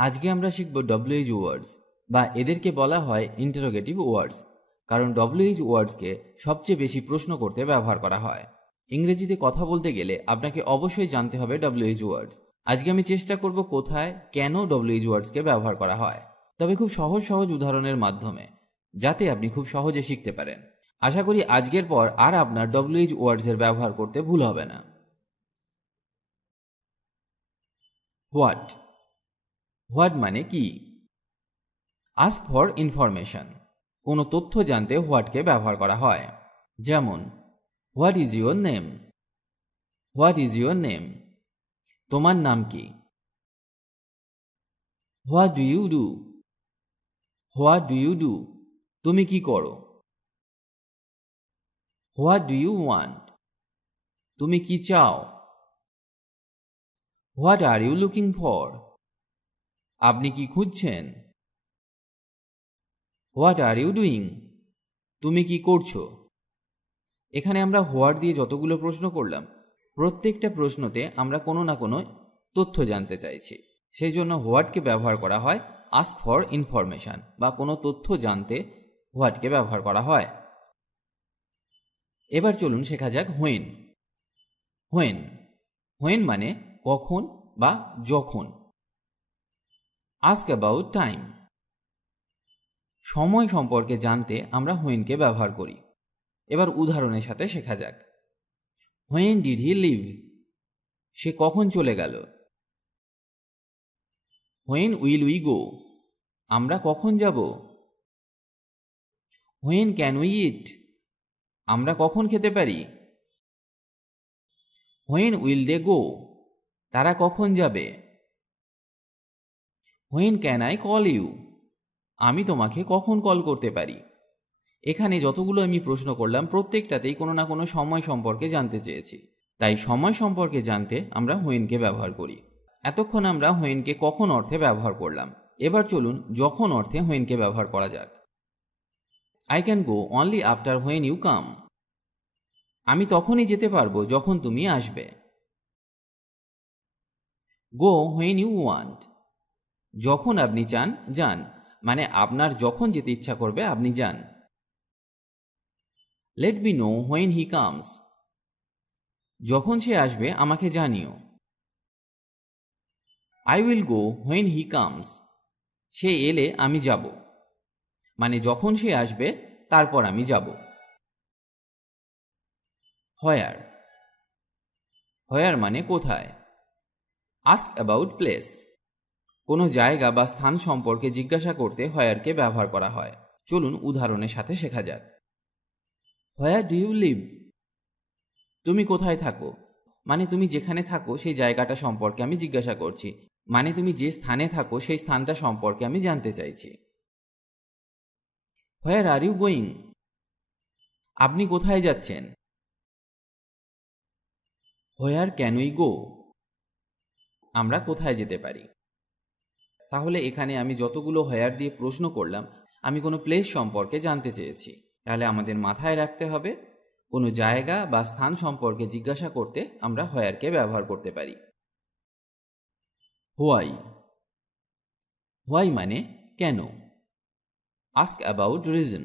আজকে আমরা শিখব ডব্লিউএইচ ওয়ার্ডস বা এদেরকে বলা হয় ইন্টারোগেটিভ ওয়ার্ডস, কারণ ডব্লিউএইচ ওয়ার্ডসকে সবচেয়ে বেশি প্রশ্ন করতে ব্যবহার করা হয়। ইংরেজিতে কথা বলতে গেলে আপনাকে অবশ্যই জানতে হবে ডব্লিউএইচ ওয়ার্ডস। আজকে আমি চেষ্টা করব কোথায় কেন ডব্লিউএইচ ওয়ার্ডসকে ব্যবহার করা হয়, তবে খুব সহজ সহজ উদাহরণের মাধ্যমে, যাতে আপনি খুব সহজে শিখতে পারেন। আশা করি আজকের পর আর আপনার ডব্লিউএইচ ওয়ার্ডসের ব্যবহার করতে ভুল হবে না। হোয়াট। হোয়াট মানে কি? Ask for information. কোনো তথ্য জানতে হোয়াটকে ব্যবহার করা হয়। যেমন what is your name. What is your name? তোমার নাম কি? What do you do. What do you do? তুমি কি করো? What do you want. তুমি কি চাও? What are you looking for. আপনি কি খুঁজছেন? What are you doing. তুমি কি করছো? এখানে আমরা হোয়াট দিয়ে যতগুলো প্রশ্ন করলাম, প্রত্যেকটা প্রশ্নতে আমরা কোনো না কোনো তথ্য জানতে চাইছি। সেই জন্য হোয়াটকে ব্যবহার করা হয় আস্ক ফর ইনফরমেশন, বা কোনো তথ্য জানতে হোয়াটকে ব্যবহার করা হয়। এবার চলুন শেখা যাক হোয়েন। হোয়েন। হোয়েন মানে কখন বা যখন। Ask about time. সময় সম্পর্কে জানতে আমরা হোয়েনকে ব্যবহার করি। এবার উদাহরণের সাথে শেখা যাক। When did he leave. সে কখন চলে গেল? When will we go. আমরা কখন যাব? When can we eat. আমরা কখন খেতে পারি? When will they go. তারা কখন যাবে? When can I call you. আমি তোমাকে কখন কল করতে পারি? এখানে যতগুলো আমি প্রশ্ন করলাম, প্রত্যেকটাতেই কোনো না কোনো সময় সম্পর্কে জানতে চেয়েছি, তাই সময় সম্পর্কে জানতে আমরা হোয়েনকে ব্যবহার করি। এতক্ষণ আমরা হোয়েনকে কখন অর্থে ব্যবহার করলাম। এবার চলুন যখন অর্থে হোয়েনকে ব্যবহার করা যাক। I can go only after when you come. আমি তখনই যেতে পারবো যখন তুমি আসবে। Go when you want. যখন আপনি চান যান, মানে আপনার যখন যেতে ইচ্ছা করবে আপনি যান। Let me know when he comes. যখন সে আসবে আমাকে জানিও। I will go when he comes. সে এলে আমি যাব, মানে যখন সে আসবে তারপর আমি যাব। হোয়ার। হোয়ার মানে কোথায়। Ask about place. কোনো জায়গা বা স্থান সম্পর্কে জিজ্ঞাসা করতে হোয়ারকে ব্যবহার করা হয়। চলুন উদাহরণের সাথে শেখা যাক। Where do you live. তুমি কোথায় থাকো, মানে তুমি যেখানে থাকো সেই জায়গাটা সম্পর্কে আমি জিজ্ঞাসা করছি, মানে তুমি যে স্থানে থাকো সেই স্থানটা সম্পর্কে আমি জানতে চাইছি। হোয়ার আর ইউ গোয়িং। আপনি কোথায় যাচ্ছেন? Where can we go. আমরা কোথায় যেতে পারি? তাহলে এখানে আমি যতগুলো হোয়ার দিয়ে প্রশ্ন করলাম, আমি কোনো প্লেস সম্পর্কে জানতে চেয়েছি। তাহলে আমাদের মাথায় রাখতে হবে, কোনো জায়গা বা স্থান সম্পর্কে জিজ্ঞাসা করতে আমরা হোয়ারকে ব্যবহার করতে পারি। হোয়াই। হোয়াই মানে কেন। Ask about reason.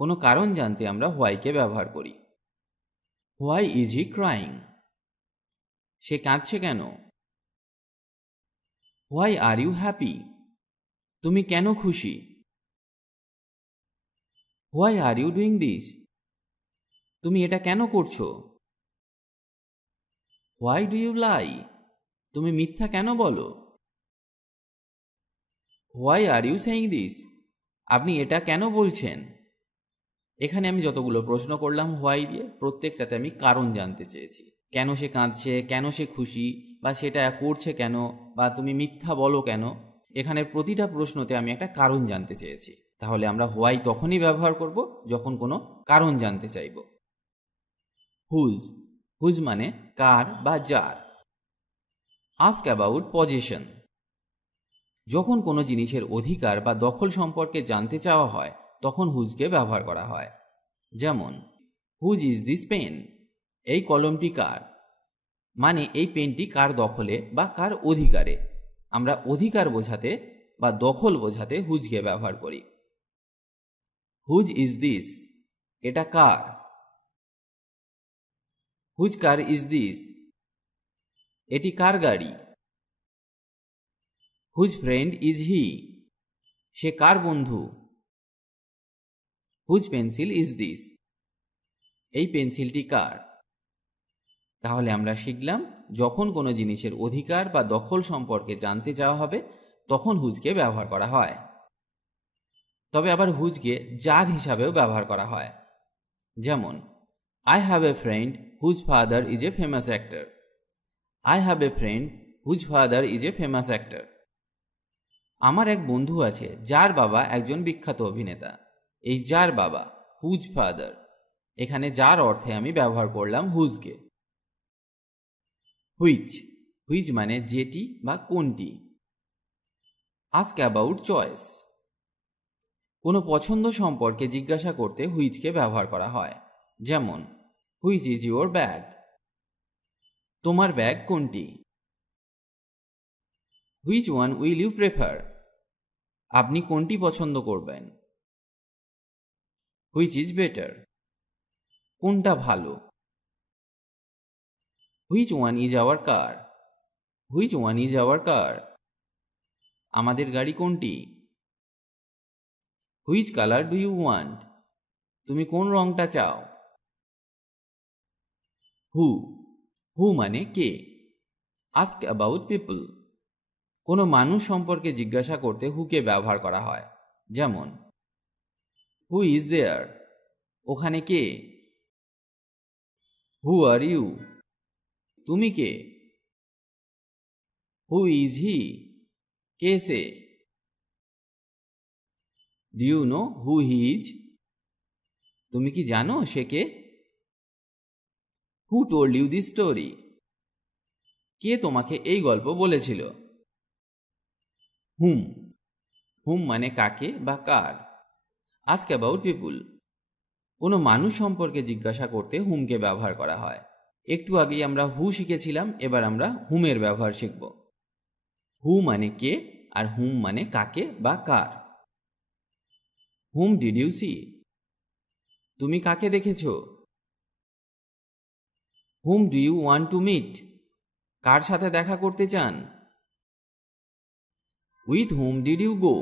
কোনো কারণ জানতে আমরা হোয়াইকে ব্যবহার করি। Why is he crying. সে কাঁদছে কেন? Why are you happy. তুমি কেন খুশি? Why are you doing this. তুমি এটা কেন করছো? Why do you lie. তুমি মিথ্যা কেন বলো? Why are you saying this. আপনি এটা কেন বলছেন? এখানে আমি যতগুলো প্রশ্ন করলাম হোয়াই দিয়ে, প্রত্যেকটাতে আমি কারণ জানতে চেয়েছি। কেন সে কাঁদছে, কেন সে খুশি, বা সেটা করছে কেন, বা তুমি মিথ্যা বলো কেন। এখানে প্রতিটা প্রশ্নতে আমি একটা কারণ জানতে চেয়েছি। তাহলে আমরা হোয়াই তখনই ব্যবহার করব যখন কোনো কারণ জানতে চাইব। হুজ। হুজ মানে কার বা যার। Ask about possession. যখন কোনো জিনিসের অধিকার বা দখল সম্পর্কে জানতে চাওয়া হয় তখন হুজকে ব্যবহার করা হয়। যেমন হুজ ইজ দিস পেন। এই কলমটি কার, মানে এই পেনটি কার দখলে বা কার অধিকারে। আমরা অধিকার বোঝাতে বা দখল বোঝাতে হুজকে ব্যবহার করি। Whose is this? এটা কার? Whose car is this? এটি কার গাড়ি? Whose friend is he? সে কার বন্ধু? Whose pencil is this? এই পেন্সিলটি কার? তাহলে আমরা শিখলাম, যখন কোনো জিনিসের অধিকার বা দখল সম্পর্কে জানতে চাওয়া হবে তখন হুজকে ব্যবহার করা হয়। তবে আবার হুজকে যার হিসাবেও ব্যবহার করা হয়। যেমন, I have a friend whose father is a famous actor. I have a friend whose father is a famous actor. আমার এক বন্ধু আছে যার বাবা একজন বিখ্যাত অভিনেতা। এই যার বাবা, হুজ ফাদার, এখানে যার অর্থে আমি ব্যবহার করলাম হুজকে। হুইচ, হুইচ মানে যেটি বা কোনটি। আস্ক অ্যাবাউট চয়েস, কোনো পছন্দ সম্পর্কে জিজ্ঞাসা করতে হুইচকে ব্যবহার করা হয়। যেমন, হুইচ ইজ ইউর ব্যাগ? তোমার ব্যাগ কোনটি? Which one will you prefer? আপনি কোনটি পছন্দ করবেন? Which is better? কোনটা ভালো? Which one is our car? Which one is our car? আমাদের গাড়ি কোনটি? Which colour do you want? তুমি কোন রংটা চাও? হু, হু মানে কে। আস্ক অ্যাবাউট পিপল, কোনো মানুষ সম্পর্কে জিজ্ঞাসা করতে হুকে ব্যবহার করা হয়। যেমন, হু ইজ দেয়ার? ওখানে কে? হু আর ইউ? তুমি কে? Who is he? কে সে? Do you know who he is? তুমি কি জানো সে কে? Who told you this story? কে তোমাকে এই গল্প বলেছিল? হুম, হুম মানে কাকে বা কার। আস্ক অ্যাবাউট পিপুল, কোনো মানুষ সম্পর্কে জিজ্ঞাসা করতে হুমকে ব্যবহার করা হয়। একটু আগেই আমরা হু শিখেছিলাম, এবার আমরা হুমের ব্যবহার শিখব। হু মানে কে, আর হুম মানে কাকে বা কার। Whom did you see? তুমি কাকে দেখেছ? Whom do you want to meet? কার সাথে দেখা করতে চান? With whom did you go?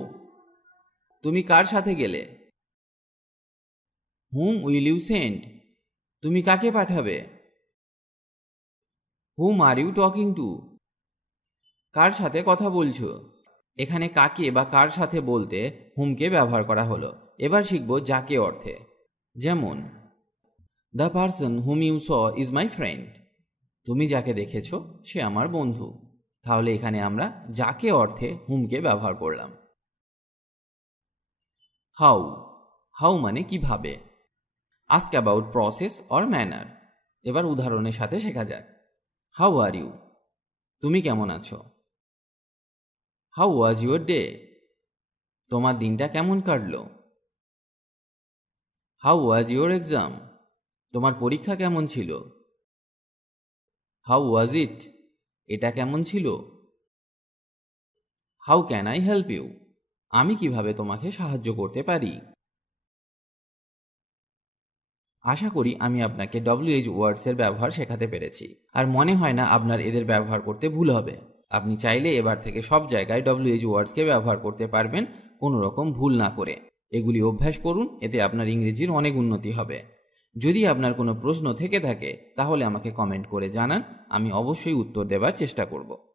তুমি কার সাথে গেলে? Whom will you send? তুমি কাকে পাঠাবে? Whom are you talking to? কার সাথে কথা বলছো? এখানে কাকে বা কার সাথে বলতে হুমকে ব্যবহার করা হলো। এবার শিখব যাকে অর্থে। যেমন, the person whom you saw is my friend. তুমি যাকে দেখেছ সে আমার বন্ধু। তাহলে এখানে আমরা যাকে অর্থে হুমকে ব্যবহার করলাম। হাউ, হাউ মানে কিভাবে। Ask about process or manner. এবার উদাহরণের সাথে শেখা যাক। How are you? তুমি কেমন আছো? How was your day? তোমার দিনটা কেমন কাটলো? How was your exam? তোমার পরীক্ষা কেমন ছিল? How was it? এটা কেমন ছিল? How can I help you? আমি কিভাবে তোমাকে সাহায্য করতে পারি? আশা করি আমি আপনাকে WH ওয়ার্ডসের ব্যবহার শেখাতে পেরেছি, আর মনে হয় না আপনার এদের ব্যবহার করতে ভুল হবে। আপনি চাইলে এবার থেকে সব জায়গায় WH ওয়ার্ডসকে ব্যবহার করতে পারবেন, কোনো রকম ভুল না করে। এগুলি অভ্যাস করুন, এতে আপনার ইংরেজির অনেক উন্নতি হবে। যদি আপনার কোনো প্রশ্ন থেকে থাকে তাহলে আমাকে কমেন্ট করে জানান, আমি অবশ্যই উত্তর দেবার চেষ্টা করব।